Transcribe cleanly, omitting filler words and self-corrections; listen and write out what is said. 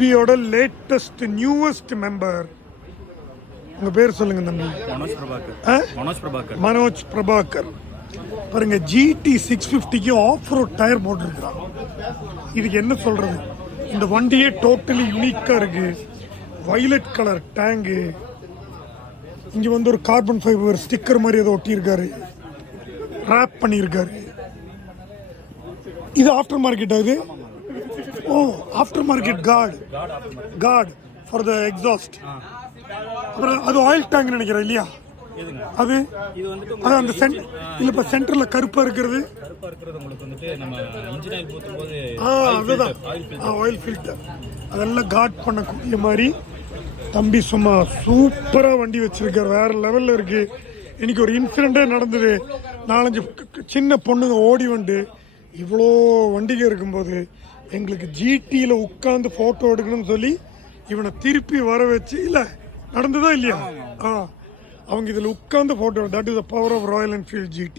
ஜிபியோட latest newest member. உங்க பேர் சொல்லுங்க தம்பி. மனோஜ் பிரபாகர். பாருங்க, GT 650க்கு ஆஃப் ரோட் டயர் போட்டிருக்கிறான். இதுக்கு என்ன சொல்றது, இந்த வண்டியே டோட்டலி யூனிக்கா இருக்கு. வயலட் கலர் டேங்கு, இங்க வந்து ஒரு கார்பன் ஃபைபர் ஸ்டிக்கர் மாதிரி ஏதோ ஒட்டியிருக்காரு, ராப் பண்ணியிருக்காரு. இது ஆஃப்டர் மார்க்கெட். அது after market card for the exhaust. அப்புறம் அது ஆயில் டேங்க் நினைக்கிறேன் இல்லையா? அது அந்த இல்ல சென்டர்ல கருப்பா இருக்கிறது அதுதான் ஆயில் ஃபில்டர். அதெல்லாம் காட் பண்ணக்கூடிய மாதிரி தம்பி சும்மா சூப்பரா வண்டி வச்சிருக்காரு. வேற லெவல்ல இருக்கு. இன்னைக்கு ஒரு இன்சிடென்டே நடந்தது. 4-5 சின்ன பொண்ணுங்க ஓடி வந்து இவ்வளோ வண்டிகை இருக்கும்போது எங்களுக்கு GTல உட்காந்து போட்டோ எடுக்கணும்னு சொல்லி இவனை திருப்பி வர வச்சு, இல்ல நடந்ததா இல்லையா, அவங்க இதுல உட்காந்து photo. That is the power of Royal Enfield GT.